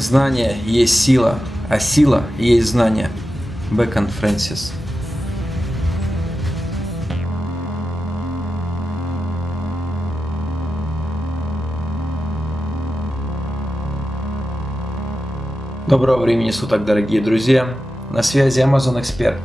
Знание есть сила, а сила есть знание. Бэкон Фрэнсис. Доброго времени суток, дорогие друзья! На связи Амазон Эксперт.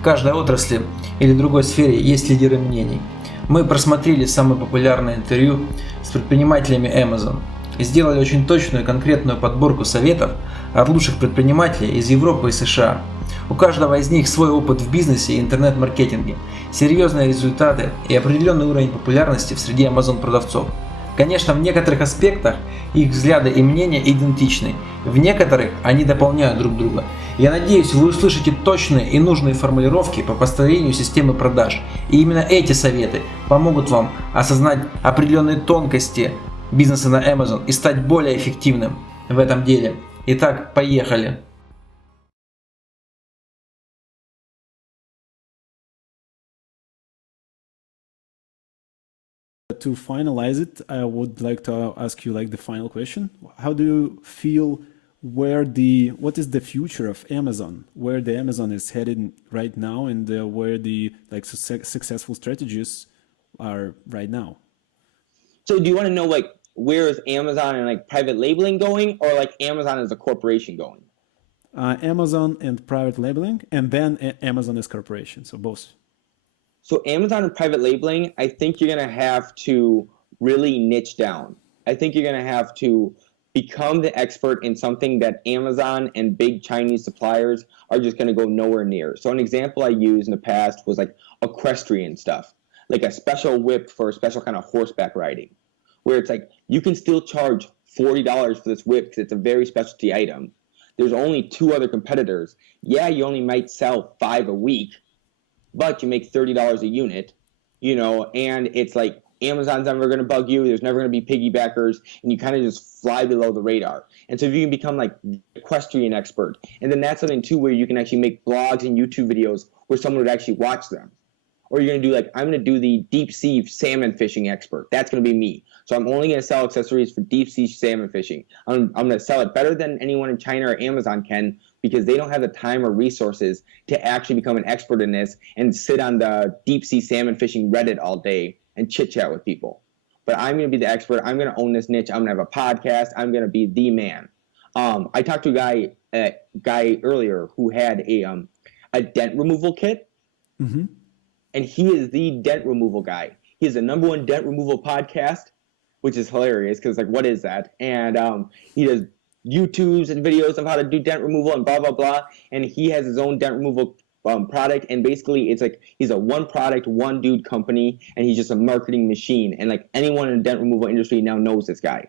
В каждой отрасли или другой сфере есть лидеры мнений. Мы просмотрели самые популярные интервью с предпринимателями Амазон и сделали очень точную и конкретную подборку советов от лучших предпринимателей из Европы и США. У каждого из них свой опыт в бизнесе и интернет-маркетинге, серьезные результаты и определенный уровень популярности в среде Amazon продавцов. Конечно, в некоторых аспектах их взгляды и мнения идентичны, в некоторых они дополняют друг друга. Я надеюсь, вы услышите точные и нужные формулировки по построению системы продаж. И именно эти советы помогут вам осознать определенные тонкости бизнеса на Amazon и стать более эффективным в этом деле. Итак, поехали! To finalize it, I would like to ask you the final question. How do you feel what is the future of Amazon, where the Amazon is headed right now, and where the successful strategies are right now? So do you want to know where is Amazon and private labeling going, or Amazon as a corporation going? Amazon and private labeling, and then Amazon as corporation, so both. So Amazon and private labeling, I think you're going to have to really niche down. I think you're going to have to become the expert in something that Amazon and big Chinese suppliers are just going to go nowhere near. So an example I used in the past was equestrian stuff, like a special whip for a special kind of horseback riding, where it's you can still charge $40 for this whip because it's a very specialty item. There's only 2 other competitors. Yeah, you only might sell 5 a week, but you make $30 a unit, and it's Amazon's never going to bug you. There's never going to be piggybackers, and you kind of just fly below the radar. And so if you can become the equestrian expert, and then that's something too where you can actually make blogs and YouTube videos where someone would actually watch them. Or you're going to do I'm going to do the deep sea salmon fishing expert. That's going to be me. So I'm only going to sell accessories for deep sea salmon fishing. I'm going to sell it better than anyone in China or Amazon can, because they don't have the time or resources to actually become an expert in this and sit on the deep sea salmon fishing Reddit all day and chit chat with people. But I'm going to be the expert. I'm going to own this niche. I'm going to have a podcast. I'm going to be the man. I talked to a guy earlier who had a dent removal kit. Mm-hmm. And he is the dent removal guy. He has the #1 dent removal podcast, which is hilarious because what is that? And he does YouTubes and videos of how to do dent removal and blah, blah, blah. And he has his own dent removal product. And basically it's he's a one product, one dude company, and he's just a marketing machine. And anyone in the dent removal industry now knows this guy.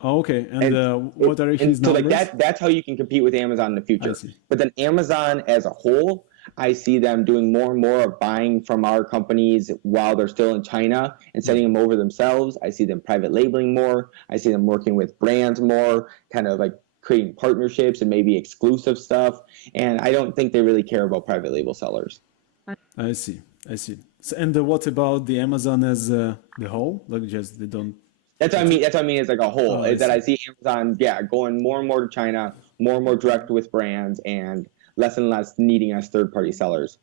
Oh, okay. And what are his numbers? So that's how you can compete with Amazon in the future. But then Amazon as a whole, I see them doing more and more of buying from our companies while they're still in China and sending them over themselves. I see them private labeling more. I see them working with brands more, kind of creating partnerships and maybe exclusive stuff. And I don't think they really care about private label sellers. I see. So, and what about the Amazon as the whole? Just they don't. That's what I mean. That's what I mean. As a whole, is that I see Amazon, going more and more to China, more and more direct with brands, and less needing us third-party sellers.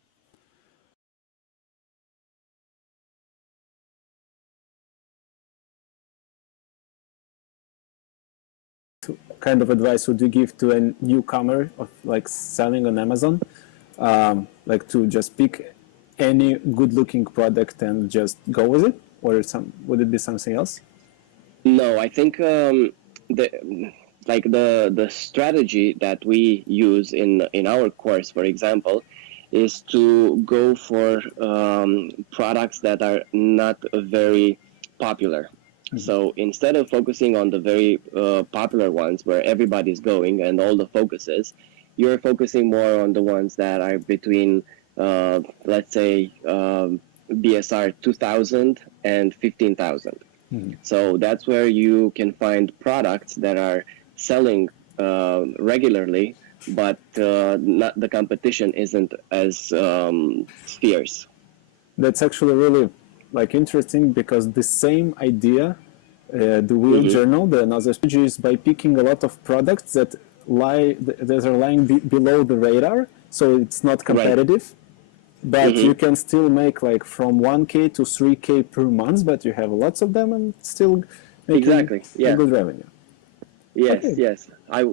What kind of advice would you give to a newcomer of selling on Amazon? To just pick any good-looking product and just go with it, or would it be something else? No, I think the strategy that we use in our course, for example, is to go for products that are not very popular. Mm-hmm. So instead of focusing on the very popular ones where everybody's going and all the focus is, you're focusing more on the ones that are between, let's say, BSR 2000 and 15,000. Mm-hmm. So that's where you can find products that are selling regularly, but not the competition isn't as fierce. That's actually really interesting, because the same idea the Wheel Journal, the another strategy is by picking a lot of products that are lying below the radar, so it's not competitive. But you can still make like from 1K to 3K per month, but you have lots of them and still making a good revenue. Yes, yes. I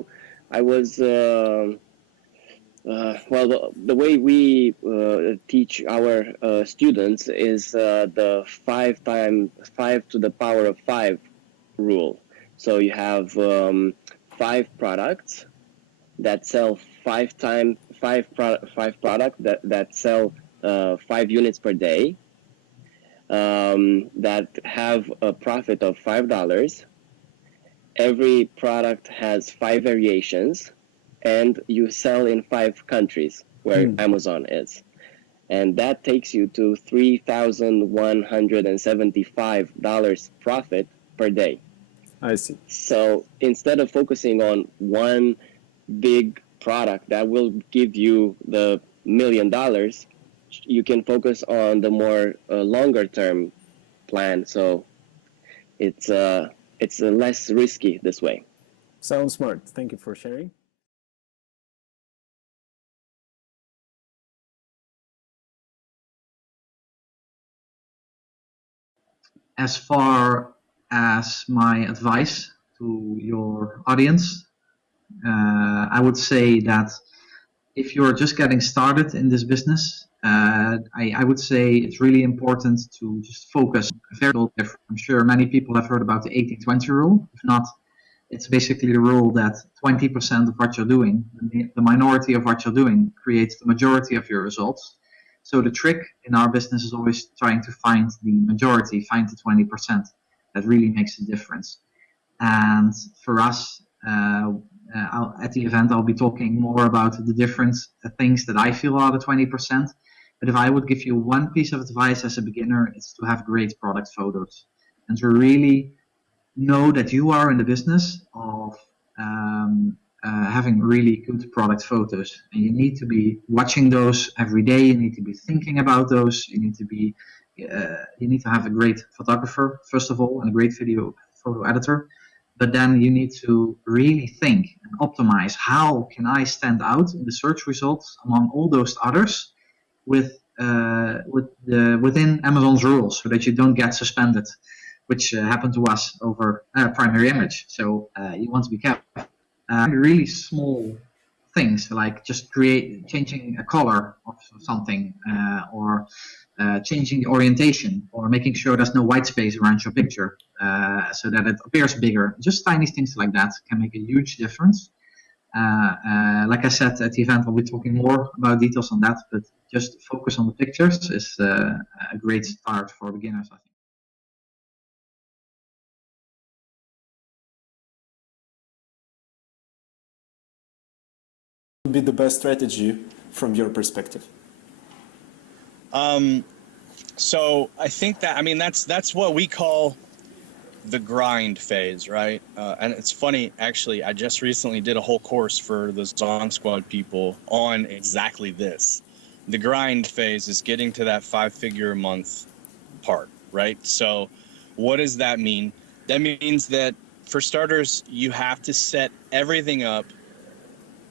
was well, the way we teach our students is the 5 to the power of 5 rule. So you have 5 products that sell 5 products that sell 5 units per day, that have a profit of $5. Every product has 5 variations, and you sell in 5 countries where Amazon is. And that takes you to $3,175 profit per day. I see. So instead of focusing on one big product that will give you the $1 million, you can focus on the more longer term plan. So it's less risky this way. Sounds smart. Thank you for sharing. As far as my advice to your audience, I would say that if you're just getting started in this business, I would say it's really important to just focus. I'm sure many people have heard about the 80-20 rule. If not, it's basically the rule that 20% of what you're doing, the minority of what you're doing, creates the majority of your results. So the trick in our business is always trying to find the majority, find the 20%. That really makes a difference. And for us, at the event, I'll be talking more about the different things that I feel are the 20%. But if I would give you one piece of advice as a beginner, it's to have great product photos and to really know that you are in the business of having really good product photos. And you need to be watching those every day. You need to be thinking about those. You need to have a great photographer, first of all, and a great photo editor. But then you need to really think and optimize, how can I stand out in the search results among all those others within Amazon's rules, so that you don't get suspended, which happened to us over primary image. So you want to be careful. Really small things like just changing a color of something, or changing the orientation, or making sure there's no white space around your picture, so that it appears bigger. Just tiny things like that can make a huge difference. Like I said at the event, I'll be talking more about details on that, but just focus on the pictures is a great start for beginners, I think. Would be the best strategy from your perspective? So I think that, that's what we call the grind phase, right? And it's funny, actually, I just recently did a whole course for the Zon Squad people on exactly this. The grind phase is getting to that 5-figure a month part, right? So what does that mean? That means that, for starters, you have to set everything up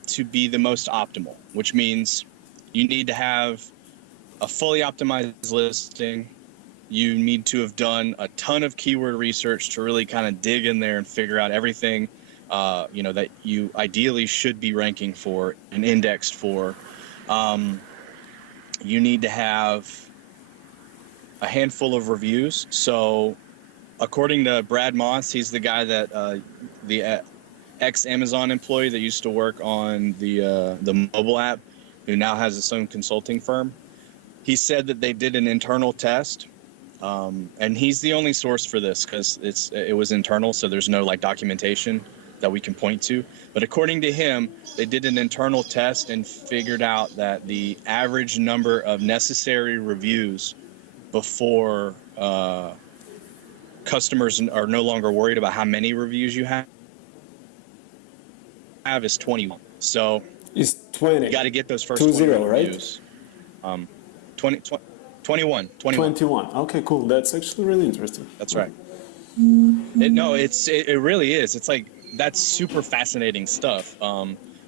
to be the most optimal, which means you need to have a fully optimized listing. You need to have done a ton of keyword research to really kind of dig in there and figure out everything, that you ideally should be ranking for and indexed for. You need to have a handful of reviews. So according to Brad Moss, he's the guy that the ex-Amazon employee that used to work on the mobile app, who now has his own consulting firm. He said that they did an internal test, and he's the only source for this because it was internal, so there's no documentation that we can point to. But according to him, they did an internal test and figured out that the average number of necessary reviews before customers are no longer worried about how many reviews you have is 21. So It's 20. you got to get those first 20, 21 right? reviews. 21. Okay, cool. That's actually really interesting. That's right. No, it really is. It's like, that's super fascinating stuff,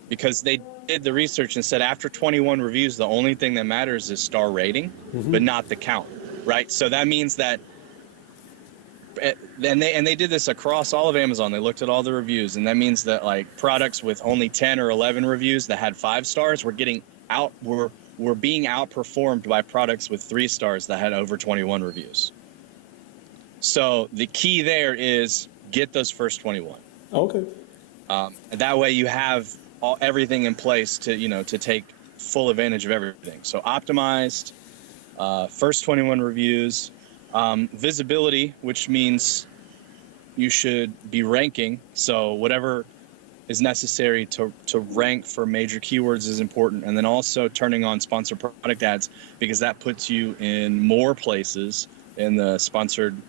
because they did the research and said after 21 reviews, the only thing that matters is star rating, but not the count, right? So that means that, and they did this across all of Amazon. They looked at all the reviews, and that means that like products with only 10 or 11 reviews that had 5 stars were being outperformed by products with 3 stars that had over 21 reviews. So the key there is get those first 21. Okay. That way you have everything in place to take full advantage of everything. So optimized, first 21 reviews, visibility, which means you should be ranking. So whatever is necessary to rank for major keywords is important. And then also turning on sponsored product ads, because that puts you in more places in the sponsored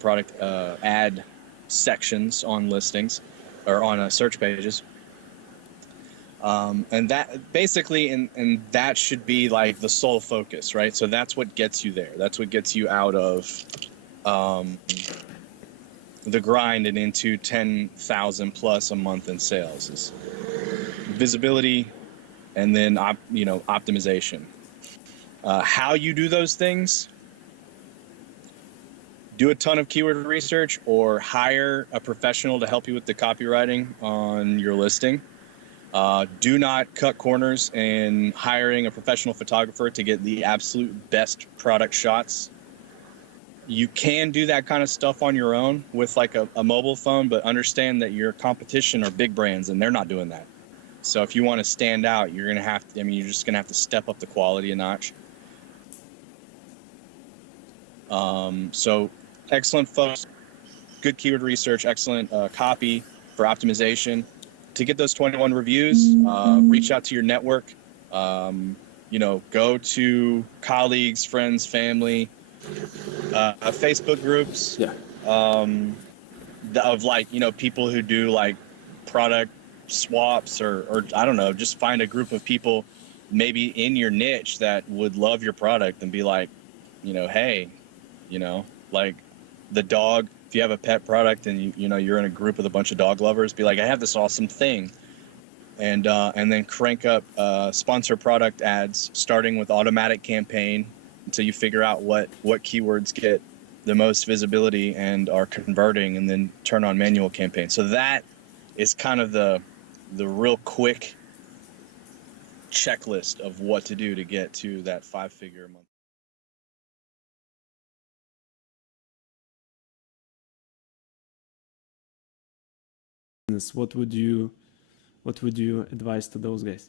product ad sections on listings or on search pages. And that basically, and that should be like the sole focus, right? So that's what gets you there. That's what gets you out of the grind and into 10,000 plus a month in sales is visibility, and then optimization. How you do those things? Do a ton of keyword research or hire a professional to help you with the copywriting on your listing. Do not cut corners in hiring a professional photographer to get the absolute best product shots. You can do that kind of stuff on your own with like a mobile phone, but understand that your competition are big brands and they're not doing that. So if you want to stand out, you're just going to have to step up the quality a notch. So excellent focus, good keyword research, excellent copy for optimization. To get those 21 reviews, reach out to your network, go to colleagues, friends, family, Facebook groups, of like, people who do like product swaps or I don't know, just find a group of people maybe in your niche that would love your product and be like, hey, like the dog, if you have a pet product and you're in a group with a bunch of dog lovers, be like, I have this awesome thing. And then crank up sponsor product ads, starting with automatic campaign until you figure out what keywords get the most visibility and are converting, and then turn on manual campaign. So that is kind of the real quick checklist of what to do to get to that 5-figure a month. What would you advise to those guys?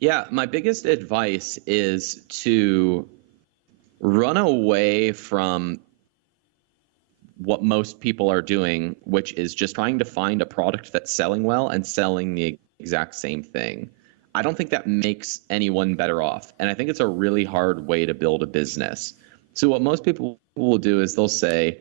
Yeah, my biggest advice is to run away from what most people are doing, which is just trying to find a product that's selling well and selling the exact same thing. I don't think that makes anyone better off. And I think it's a really hard way to build a business. So what most people will do is they'll say,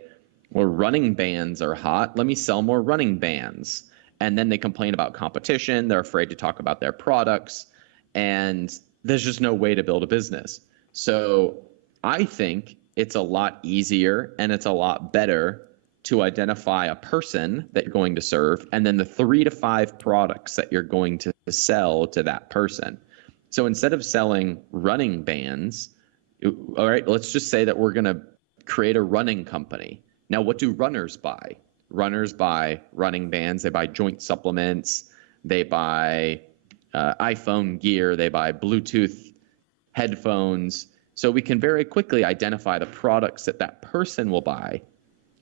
well, running bands are hot. Let me sell more running bands. And then they complain about competition. They're afraid to talk about their products. And there's just no way to build a business. So I think it's a lot easier and it's a lot better to identify a person that you're going to serve and then the 3 to 5 products that you're going to sell to that person. So instead of selling running bands, all right, let's just say that we're going to create a running company. Now, what do runners buy? Runners buy running bands. They buy joint supplements. They buy iPhone gear. They buy Bluetooth headphones. So we can very quickly identify the products that that person will buy.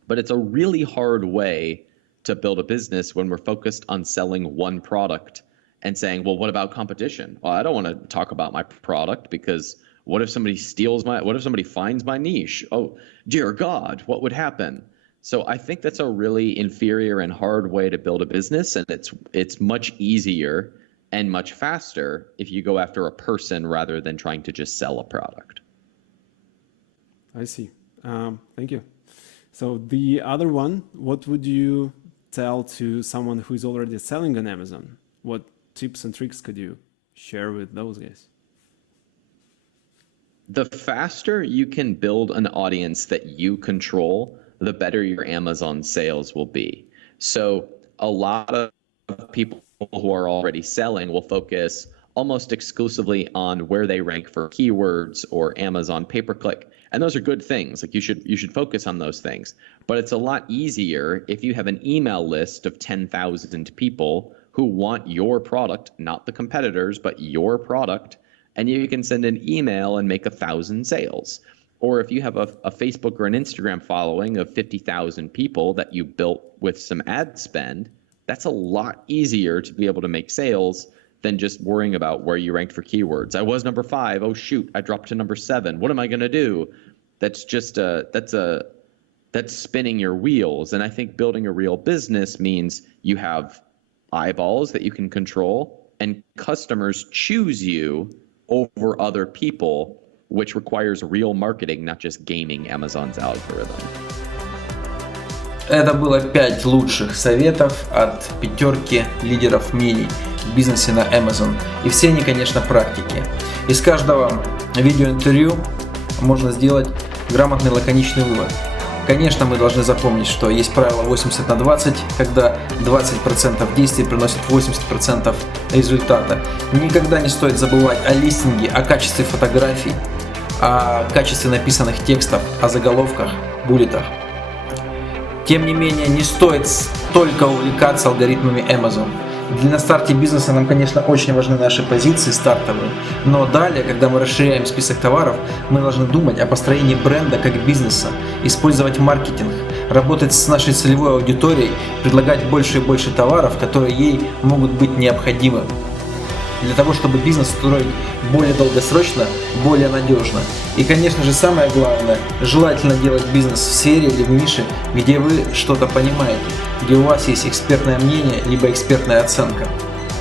But it's a really hard way to build a business when we're focused on selling one product and saying, well, what about competition? Well, I don't want to talk about my product because what if somebody finds my niche? Oh, dear God, what would happen? So I think that's a really inferior and hard way to build a business. And it's much easier and much faster if you go after a person rather than trying to just sell a product. I see. Thank you. So the other one, what would you tell to someone who's already selling on Amazon? What tips and tricks could you share with those guys? the faster you can build an audience that you control, the better your Amazon sales will be. So a lot of people who are already selling will focus almost exclusively on where they rank for keywords or Amazon pay-per-click. And those are good things. Like you should focus on those things. But it's a lot easier if you have an email list of 10,000 people who want your product, not the competitors, but your product, and you can send an email and make 1,000 sales. Or if you have a Facebook or an Instagram following of 50,000 people that you built with some ad spend, that's a lot easier to be able to make sales than just worrying about where you ranked for keywords. I was number 5. Oh shoot, I dropped to number 7. What am I going to do? That's just that's spinning your wheels. And I think building a real business means you have eyeballs that you can control and customers choose you over other people, which requires real marketing, not just gaming Amazon's algorithm. Это было 5 лучших советов от 5 лидеров мнений в бизнесе на Amazon. И все они, конечно, практики. Из каждого видеоинтервью можно сделать грамотный лаконичный вывод. Конечно, мы должны запомнить, что есть правило 80/20, когда 20% действий приносит 80% результата. Никогда не стоит забывать о листинге, о качестве фотографий, о качестве написанных текстов, о заголовках, буллетах. Тем не менее, не стоит только увлекаться алгоритмами Amazon. На старте бизнеса нам, конечно, очень важны наши позиции стартовые, но далее, когда мы расширяем список товаров, мы должны думать о построении бренда как бизнеса, использовать маркетинг, работать с нашей целевой аудиторией, предлагать больше и больше товаров, которые ей могут быть необходимы. Для того, чтобы бизнес строить более долгосрочно, более надежно. И, конечно же, самое главное, желательно делать бизнес в сфере или в нише, где вы что-то понимаете, где у вас есть экспертное мнение, либо экспертная оценка.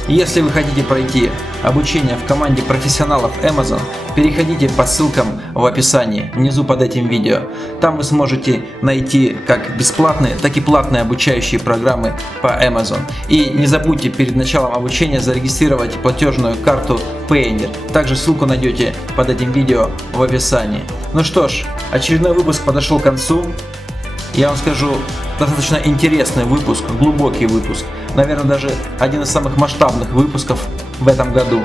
И если вы хотите пройти обучение в команде профессионалов Amazon, переходите по ссылкам в описании, внизу под этим видео. Там вы сможете найти как бесплатные, так и платные обучающие программы по Amazon. И не забудьте перед началом обучения зарегистрировать платежную карту Payoneer. Также ссылку найдете под этим видео в описании. Ну что ж, очередной выпуск подошел к концу. Я вам скажу, достаточно интересный выпуск, глубокий выпуск. Наверное, даже один из самых масштабных выпусков в этом году.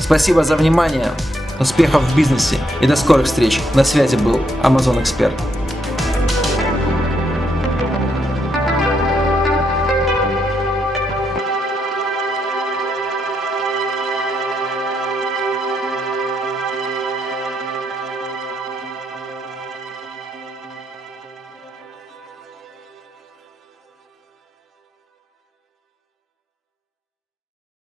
Спасибо за внимание, успехов в бизнесе и до скорых встреч. На связи был Амазон Эксперт.